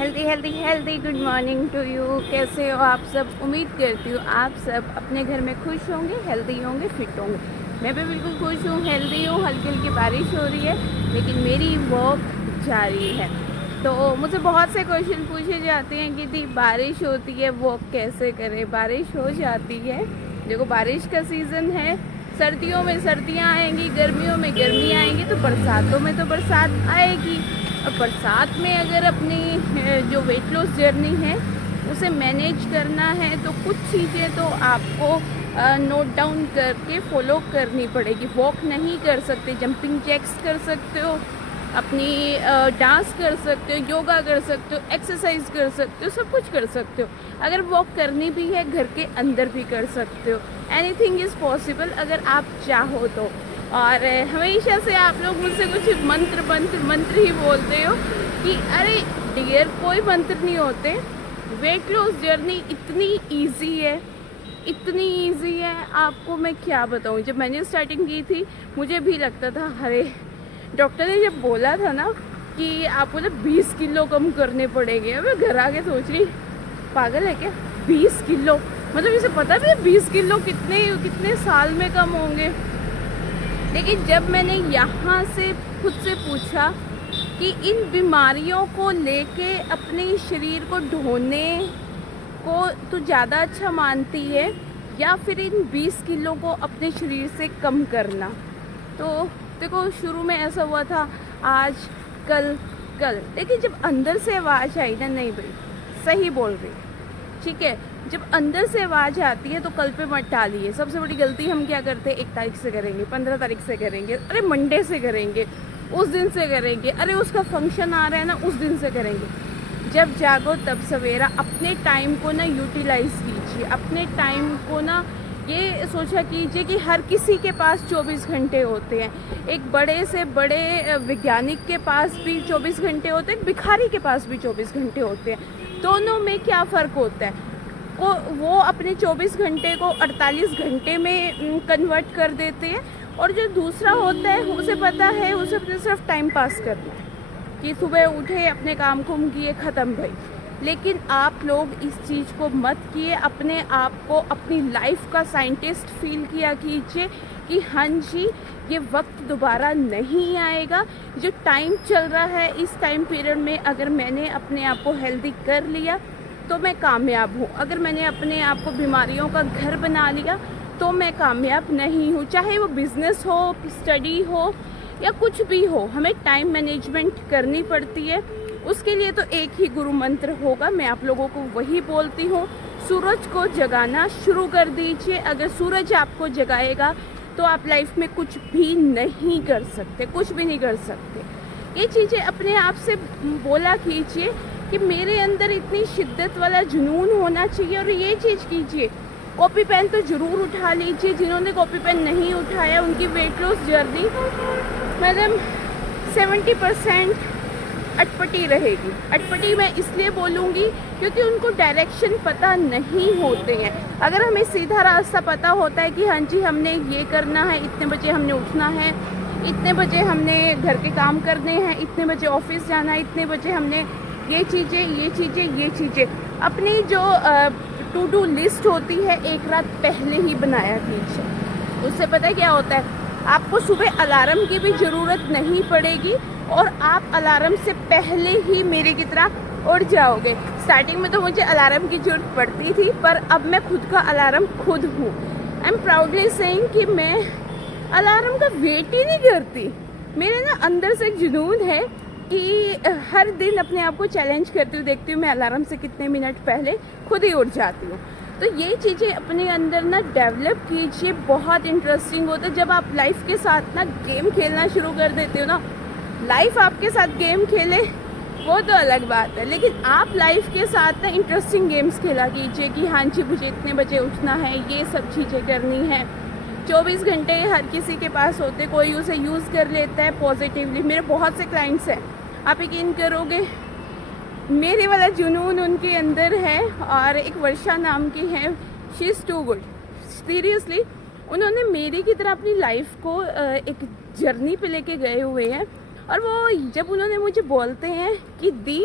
Healthy healthy healthy good morning to you. कैसे हो आप सब? उम्मीद करती हूँ आप सब अपने घर में खुश होंगे, हेल्दी होंगे, फिट होंगे। मैं भी बिल्कुल खुश हूँ, हेल्दी हूँ। हल्की हल्की बारिश हो रही है लेकिन मेरी वॉक जारी है। तो मुझसे बहुत से क्वेश्चन पूछे जाते हैं कि दी बारिश होती है वॉक कैसे करें। बारिश हो जाती है, देखो बारिश का सीज़न है। सर्दियों में सर्दियाँ आएंगी, गर्मियों में गर्मी आएंगी, तो बरसातों में तो बरसात आएगी। और बरसात में अगर अपनी जो वेट लॉस जर्नी है उसे मैनेज करना है तो कुछ चीज़ें तो आपको नोट डाउन करके फॉलो करनी पड़ेगी। वॉक नहीं कर सकते, जंपिंग जैक्स कर सकते हो, अपनी डांस कर सकते हो, योगा कर सकते हो, एक्सरसाइज कर सकते हो, सब कुछ कर सकते हो। अगर वॉक करनी भी है घर के अंदर भी कर सकते हो। एनीथिंग इज़ पॉसिबल अगर आप चाहो तो। और हमेशा से आप लोग मुझसे कुछ मंत्र ही बोलते हो कि अरे डियर कोई मंत्र नहीं होते। वेट लॉस जर्नी इतनी इजी है, इतनी इजी है, आपको मैं क्या बताऊँ। जब मैंने स्टार्टिंग की थी मुझे भी लगता था अरे डॉक्टर ने जब बोला था ना कि आपको ना 20 किलो कम करने पड़ेंगे, मैं घर आके सोच रही पागल है क्या 20 किलो। मतलब इसे पता भी है 20 किलो कितने कितने साल में कम होंगे। लेकिन जब मैंने यहाँ से खुद से पूछा कि इन बीमारियों को लेके अपने शरीर को ढोने को तो ज़्यादा अच्छा मानती है या फिर इन 20 किलो को अपने शरीर से कम करना। तो देखो शुरू में ऐसा हुआ था, आज कल कल, लेकिन जब अंदर से आवाज़ आई ना, नहीं भाई सही बोल रही, ठीक है। जब अंदर से आवाज़ आती है तो कल पे मत टालिए। सबसे बड़ी गलती हम क्या करते हैं, 1 तारीख से करेंगे, 15 तारीख से करेंगे, अरे मंडे से करेंगे, उस दिन से करेंगे, अरे उसका फंक्शन आ रहा है ना उस दिन से करेंगे। जब जागो तब सवेरा। अपने टाइम को ना यूटिलाइज कीजिए, अपने टाइम को ना ये सोचा कीजिए कि हर किसी के पास 24 घंटे होते हैं। एक बड़े से बड़े वैज्ञानिक के पास भी 24 घंटे होते हैं, भिखारी के पास भी 24 घंटे होते हैं। दोनों में क्या फ़र्क होता है? वो अपने 24 घंटे को 48 घंटे में कन्वर्ट कर देते हैं, और जो दूसरा होता है उसे पता है उसे अपने सिर्फ टाइम पास करना है कि सुबह उठे अपने काम कुम किए, ख़त्म भाई। लेकिन आप लोग इस चीज़ को मत किए, अपने आप को अपनी लाइफ का साइंटिस्ट फील किया कीजिए कि हाँ जी ये वक्त दोबारा नहीं आएगा। जो टाइम चल रहा है इस टाइम पीरियड में अगर मैंने अपने आप को हेल्दी कर लिया तो मैं कामयाब हूँ। अगर मैंने अपने आप को बीमारियों का घर बना लिया तो मैं कामयाब नहीं हूँ। चाहे वो बिज़नेस हो, स्टडी हो या कुछ भी हो, हमें टाइम मैनेजमेंट करनी पड़ती है। उसके लिए तो एक ही गुरु मंत्र होगा, मैं आप लोगों को वही बोलती हूँ, सूरज को जगाना शुरू कर दीजिए। अगर सूरज आपको जगाएगा तो आप लाइफ में कुछ भी नहीं कर सकते, कुछ भी नहीं कर सकते। ये चीज़ें अपने आप से बोला कीजिए कि मेरे अंदर इतनी शिद्दत वाला जुनून होना चाहिए। और ये चीज़ कीजिए, कॉपी पेन तो ज़रूर उठा लीजिए। जिन्होंने कॉपी पेन नहीं उठाया उनकी वेट लॉस जर्नी मतलब 70% अटपटी रहेगी। अटपटी मैं इसलिए बोलूँगी क्योंकि उनको डायरेक्शन पता नहीं होते हैं। अगर हमें सीधा रास्ता पता होता है कि हाँ जी हमने ये करना है, इतने बजे हमने उठना है, इतने बजे हमने घर के काम करने हैं, इतने बजे ऑफिस जाना है, इतने बजे हमने ये चीज़ें अपनी जो टू डू लिस्ट होती है एक रात पहले ही बनाया कीजिए। उससे पता है क्या होता है, आपको सुबह अलार्म की भी ज़रूरत नहीं पड़ेगी और आप अलार्म से पहले ही मेरे की तरह उठ जाओगे। स्टार्टिंग में तो मुझे अलार्म की ज़रूरत पड़ती थी, पर अब मैं खुद का अलार्म खुद हूँ। आई एम प्राउडली सेइंग कि मैं अलार्म का वेट ही नहीं करती। मेरे ना अंदर से एक जुनून है कि हर दिन अपने आप को चैलेंज करती हूँ, देखती हूँ मैं अलार्म से कितने मिनट पहले खुद ही उठ जाती हूँ। तो ये चीज़ें अपने अंदर ना डेवलप कीजिए, बहुत इंटरेस्टिंग होता है। जब आप लाइफ के साथ ना गेम खेलना शुरू कर देते हो ना, लाइफ आपके साथ गेम खेले वो तो अलग बात है, लेकिन आप लाइफ के साथ ना इंटरेस्टिंग गेम्स खेला कीजिए कि हाँ जी मुझे इतने बजे उठना है, ये सब चीज़ें करनी है। 24 घंटे हर किसी के पास होते, कोई उसे यूज़ कर लेता है पॉजिटिवली। मेरे बहुत से क्लाइंट्स हैं, आप यकीन करोगे मेरे वाला जुनून उनके अंदर है। और एक वर्षा नाम की है, she is too good, seriously. उन्होंने मेरी की तरह अपनी लाइफ को एक जर्नी पे लेके गए हुए हैं। और वो जब उन्होंने मुझे बोलते हैं कि दी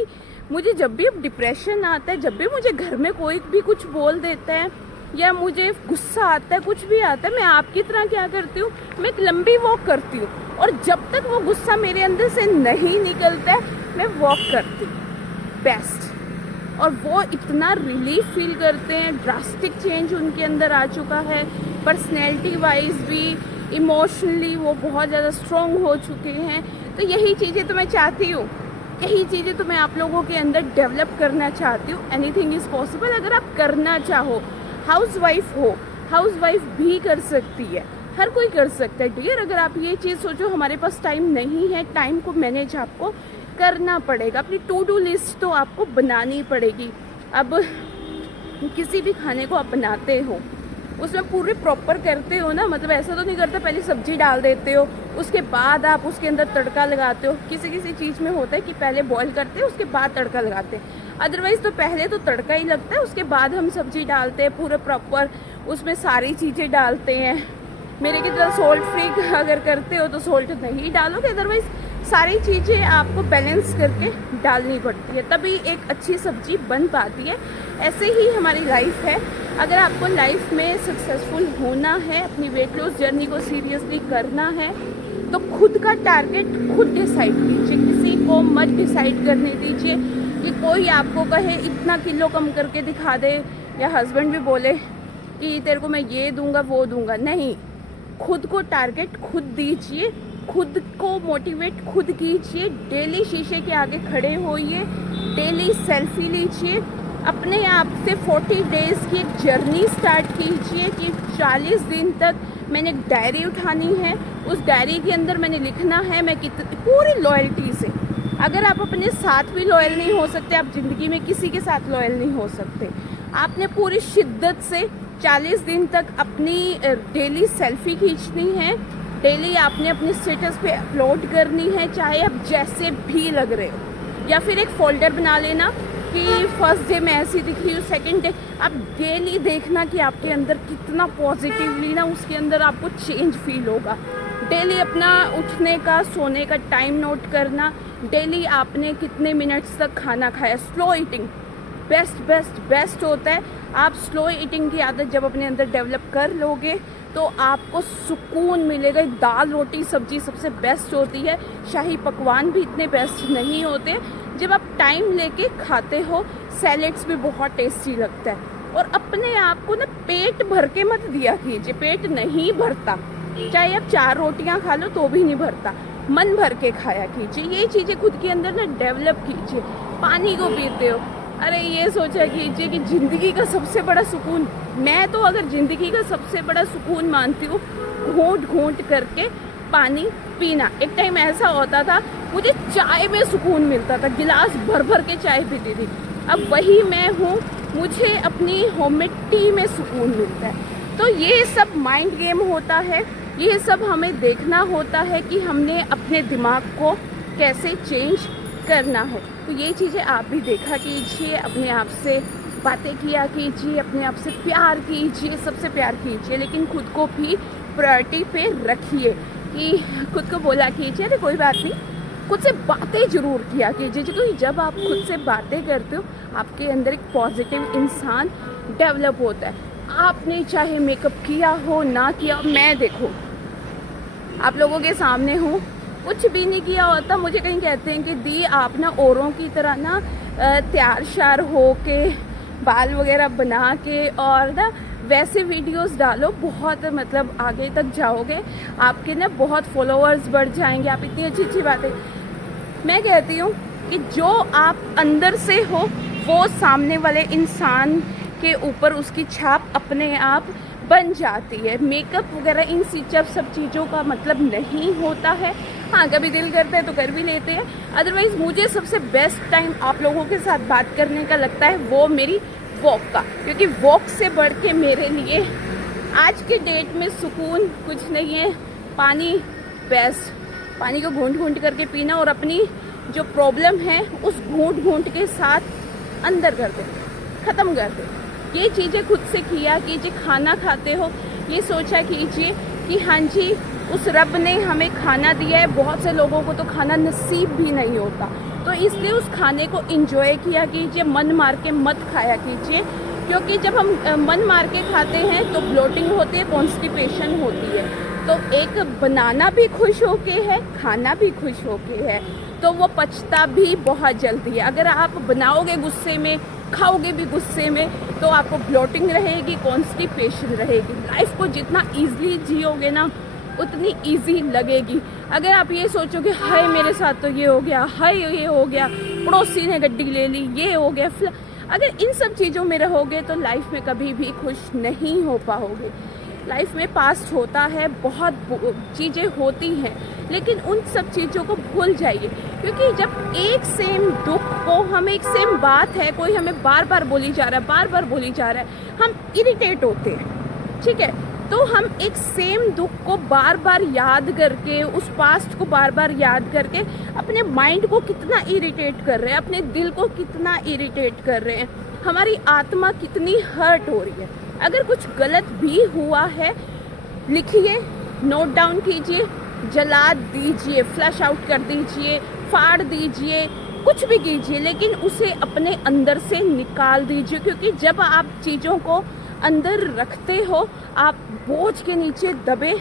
मुझे जब भी डिप्रेशन आता है, जब भी मुझे घर में कोई भी कुछ बोल देता है या मुझे गुस्सा आता है, कुछ भी आता है, मैं आपकी तरह क्या करती हूँ, मैं एक लंबी वॉक करती हूँ और जब तक वो गुस्सा मेरे अंदर से नहीं निकलता है मैं वॉक करती हूँ बेस्ट। और वो इतना रिलीफ फील करते हैं, ड्रास्टिक चेंज उनके अंदर आ चुका है, पर्सनैलिटी वाइज भी, इमोशनली वो बहुत ज़्यादा स्ट्रॉन्ग हो चुके हैं। तो यही चीज़ें तो मैं चाहती हूँ, यही चीज़ें तो मैं आप लोगों के अंदर डेवलप करना चाहती हूँ। एनीथिंग इज़ पॉसिबल अगर आप करना चाहो। हाउस वाइफ हो, हाउस वाइफ भी कर सकती है, हर कोई कर सकता है डियर। अगर आप ये चीज़ सोचो हमारे पास टाइम नहीं है, टाइम को मैनेज आपको करना पड़ेगा, अपनी टू डू लिस्ट तो आपको बनानी पड़ेगी। अब किसी भी खाने को आप बनाते हो उसमें पूरे प्रॉपर करते हो ना, मतलब ऐसा तो नहीं करते पहले सब्जी डाल देते हो उसके बाद आप उसके अंदर तड़का लगाते हो। किसी किसी चीज़ में होता है कि पहले बॉईल करते हैं उसके बाद तड़का लगाते हैं, अदरवाइज़ तो पहले तो तड़का ही लगता है उसके बाद हम सब्जी डालते हैं, पूरे प्रॉपर उसमें सारी चीज़ें डालते हैं। मेरे की तरह सोल्ट फ्री अगर करते हो तो सोल्ट नहीं डालोगे, अदरवाइज़ सारी चीज़ें आपको बैलेंस करके डालनी पड़ती है, तभी एक अच्छी सब्जी बन पाती है। ऐसे ही हमारी लाइफ है। अगर आपको लाइफ में सक्सेसफुल होना है, अपनी वेट लॉस जर्नी को सीरियसली करना है, तो खुद का टारगेट खुद डिसाइड कीजिए, किसी को मत डिसाइड करने दीजिए कि कोई आपको कहे इतना किलो कम करके दिखा दे, या हस्बैंड भी बोले कि तेरे को मैं ये दूंगा वो दूंगा। नहीं, खुद को टारगेट खुद दीजिए, खुद को मोटिवेट खुद कीजिए, डेली शीशे के आगे खड़े होइए, डेली सेल्फी लीजिए, अपने आप से 40 डेज़ की एक जर्नी स्टार्ट कीजिए कि 40 दिन तक मैंने एक डायरी उठानी है, उस डायरी के अंदर मैंने लिखना है मैं कितनी पूरी लॉयल्टी से। अगर आप अपने साथ भी लॉयल नहीं हो सकते, आप ज़िंदगी में किसी के साथ लॉयल नहीं हो सकते। आपने पूरी शिद्दत से 40 दिन तक अपनी डेली सेल्फी खींचनी है, डेली आपने अपने स्टेटस पे अपलोड करनी है, चाहे आप जैसे भी लग रहे हो। या फिर एक फोल्डर बना लेना कि फर्स्ट डे मैं ऐसी दिख रही हूँ, सेकंड डे आप डेली देखना कि आपके अंदर कितना पॉजिटिवली ना उसके अंदर आपको चेंज फील होगा। डेली अपना उठने का सोने का टाइम नोट करना, डेली आपने कितने मिनट्स तक खाना खाया। Slow eating best best best होता है। आप स्लो ईटिंग की आदत जब अपने अंदर डेवलप कर लोगे तो आपको सुकून मिलेगा। दाल रोटी सब्जी सबसे बेस्ट होती है, शाही पकवान भी इतने बेस्ट नहीं होते। जब आप टाइम लेके खाते हो, सैलेड्स भी बहुत टेस्टी लगता है। और अपने आप को ना पेट भर के मत दिया कीजिए, पेट नहीं भरता, चाहे आप 4 रोटियां खा लो तो भी नहीं भरता, मन भर के खाया कीजिए। ये चीज़ें खुद के अंदर ना डेवलप कीजिए। पानी को पीते हो, अरे ये सोचा कीजिए कि ज़िंदगी का सबसे बड़ा सुकून, मैं तो अगर ज़िंदगी का सबसे बड़ा सुकून मानती हूँ घूंट घूंट करके पानी पीना। एक टाइम ऐसा होता था मुझे चाय में सुकून मिलता था, गिलास भर भर के चाय पीती थी। अब वही मैं हूँ, मुझे अपनी होममेड टी में सुकून मिलता है। तो ये सब माइंड गेम होता है, ये सब हमें देखना होता है कि हमने अपने दिमाग को कैसे चेंज करना है। तो ये चीज़ें आप भी देखा कीजिए, अपने आप से बातें किया कीजिए, अपने आप से प्यार कीजिए, सबसे प्यार कीजिए, लेकिन खुद को भी प्रायोरिटी पे रखिए कि खुद को बोला कीजिए अरे कोई बात नहीं, खुद से बातें ज़रूर किया कीजिए, क्योंकि जब आप खुद से बातें करते हो आपके अंदर एक पॉजिटिव इंसान डेवलप होता है। आपने चाहे मेकअप किया हो ना किया, मैं देखो आप लोगों के सामने हूँ, कुछ भी नहीं किया होता, मुझे कहीं कहते हैं कि दी आप ना औरों की तरह ना तैयार श्यार हो के बाल वगैरह बना के और ना वैसे वीडियोस डालो, बहुत मतलब आगे तक जाओगे, आपके ना बहुत फॉलोअर्स बढ़ जाएंगे, आप इतनी अच्छी अच्छी बातें। मैं कहती हूँ कि जो आप अंदर से हो वो सामने वाले इंसान के ऊपर उसकी छाप अपने आप बन जाती है। मेकअप वगैरह इन सब चीज़ों का मतलब नहीं होता है। हाँ, कभी दिल करता है तो कर भी लेते हैं, अदरवाइज़ मुझे सबसे बेस्ट टाइम आप लोगों के साथ बात करने का लगता है वो मेरी वॉक का, क्योंकि वॉक से बढ़ के मेरे लिए आज के डेट में सुकून कुछ नहीं है। पानी बेस्ट, पानी को घूंट घूंट करके पीना और अपनी जो प्रॉब्लम है उस घूंट घूंट के साथ अंदर कर दे, ख़त्म कर दे। ये चीज़ें खुद से किया कीजिए। खाना खाते हो ये सोचा कीजिए कि हाँ जी उस रब ने हमें खाना दिया है। बहुत से लोगों को तो खाना नसीब भी नहीं होता, तो इसलिए उस खाने को इंजॉय किया कीजिए, मन मार के मत खाया कीजिए, क्योंकि जब हम मन मार के खाते हैं तो ब्लोटिंग होती है, कॉन्स्टिपेशन होती है। तो एक बनाना भी खुश होके है, खाना भी खुश होके है, तो वो पचता भी बहुत जल्दी है। अगर आप बनाओगे गुस्से में, खाओगे भी गुस्से में, तो आपको ब्लोटिंग रहेगी, कॉन्स्टिपेशन रहेगी। लाइफ को जितना ईजिली जियोगे ना उतनी इजी लगेगी। अगर आप ये सोचोगे हाय मेरे साथ तो ये हो गया, हाय ये हो गया, पड़ोसी ने गड्डी ले ली, ये हो गया, अगर इन सब चीज़ों में रहोगे तो लाइफ में कभी भी खुश नहीं हो पाओगे। लाइफ में पास्ट होता है, बहुत चीज़ें होती हैं, लेकिन उन सब चीज़ों को भूल जाइए, क्योंकि जब एक सेम दुख को हम, एक सेम बात है, कोई हमें बार बार बोली जा रहा है, बार बार बोली जा रहा है, हम इरिटेट होते हैं, ठीक है। तो हम एक सेम दुख को बार बार याद करके, उस पास्ट को बार बार याद करके अपने माइंड को कितना इरिटेट कर रहे हैं, अपने दिल को कितना इरिटेट कर रहे हैं, हमारी आत्मा कितनी हर्ट हो रही है। अगर कुछ गलत भी हुआ है, लिखिए, नोट डाउन कीजिए, जला दीजिए, फ्लश आउट कर दीजिए, फाड़ दीजिए, कुछ भी कीजिए, लेकिन उसे अपने अंदर से निकाल दीजिए, क्योंकि जब आप चीज़ों को अंदर रखते हो आप बोझ के नीचे दबे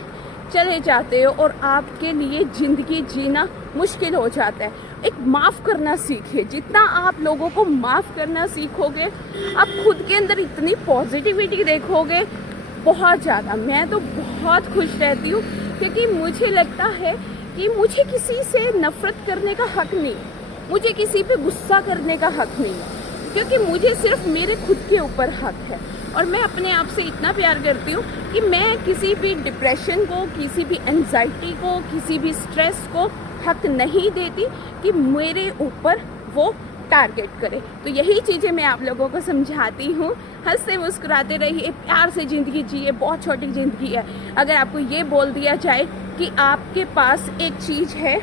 चले जाते हो और आपके लिए ज़िंदगी जीना मुश्किल हो जाता है। एक माफ़ करना सीखिए, जितना आप लोगों को माफ़ करना सीखोगे आप खुद के अंदर इतनी पॉजिटिविटी देखोगे, बहुत ज़्यादा। मैं तो बहुत खुश रहती हूँ, क्योंकि मुझे लगता है कि मुझे किसी से नफ़रत करने का हक नहीं, मुझे किसी पे गुस्सा करने का हक नहीं, क्योंकि मुझे सिर्फ मेरे खुद के ऊपर हक है। और मैं अपने आप से इतना प्यार करती हूँ कि मैं किसी भी डिप्रेशन को, किसी भी एंजाइटी को, किसी भी स्ट्रेस को हक नहीं देती कि मेरे ऊपर वो टारगेट करे। तो यही चीज़ें मैं आप लोगों को समझाती हूँ। हंसते मुस्कुराते रहिए, प्यार से ज़िंदगी जिए, बहुत छोटी ज़िंदगी है। अगर आपको ये बोल दिया जाए कि आपके पास एक चीज़ है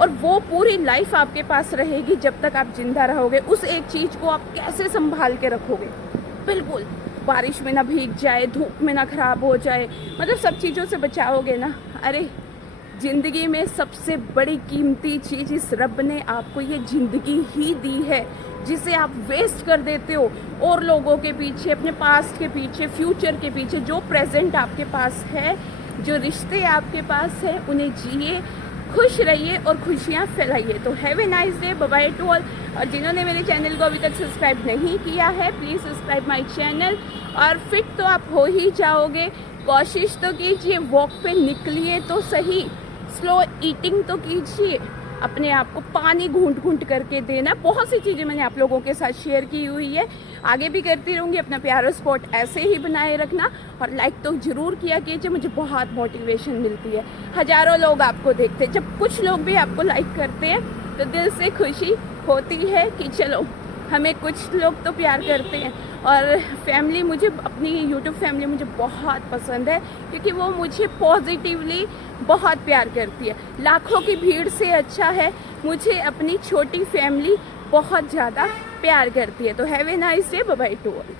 और वो पूरी लाइफ आपके पास रहेगी जब तक आप जिंदा रहोगे, उस एक चीज़ को आप कैसे संभाल के रखोगे? बिल्कुल बारिश में ना भीग जाए, धूप में ना खराब हो जाए, मतलब सब चीज़ों से बचाओगे ना। अरे ज़िंदगी में सबसे बड़ी कीमती चीज़ इस रब ने आपको ये ज़िंदगी ही दी है, जिसे आप वेस्ट कर देते हो और लोगों के पीछे, अपने पास्ट के पीछे, फ्यूचर के पीछे। जो प्रेजेंट आपके पास है, जो रिश्ते आपके पास है, उन्हें जिए, खुश रहिए और खुशियाँ फैलाइए। तो have a nice day, bye bye to all. और जिन्होंने मेरे चैनल को अभी तक सब्सक्राइब नहीं किया है, प्लीज़ सब्सक्राइब माय चैनल। और फिट तो आप हो ही जाओगे, कोशिश तो कीजिए, वॉक पे निकलिए तो सही, स्लो ईटिंग तो कीजिए, अपने आप को पानी घूंट घूंट करके देना। बहुत सी चीज़ें मैंने आप लोगों के साथ शेयर की हुई है, आगे भी करती रहूँगी। अपना प्यारा स्पॉट ऐसे ही बनाए रखना और लाइक तो ज़रूर किया कीजिए, मुझे बहुत मोटिवेशन मिलती है। हज़ारों लोग आपको देखते हैं, जब कुछ लोग भी आपको लाइक करते हैं तो दिल से खुशी होती है कि चलो हमें कुछ लोग तो प्यार करते हैं। और फैमिली, मुझे अपनी यूट्यूब फैमिली मुझे बहुत पसंद है, क्योंकि वो मुझे पॉजिटिवली बहुत प्यार करती है। लाखों की भीड़ से अच्छा है, मुझे अपनी छोटी फैमिली बहुत ज़्यादा प्यार करती है। तो have a nice day, bye bye to all.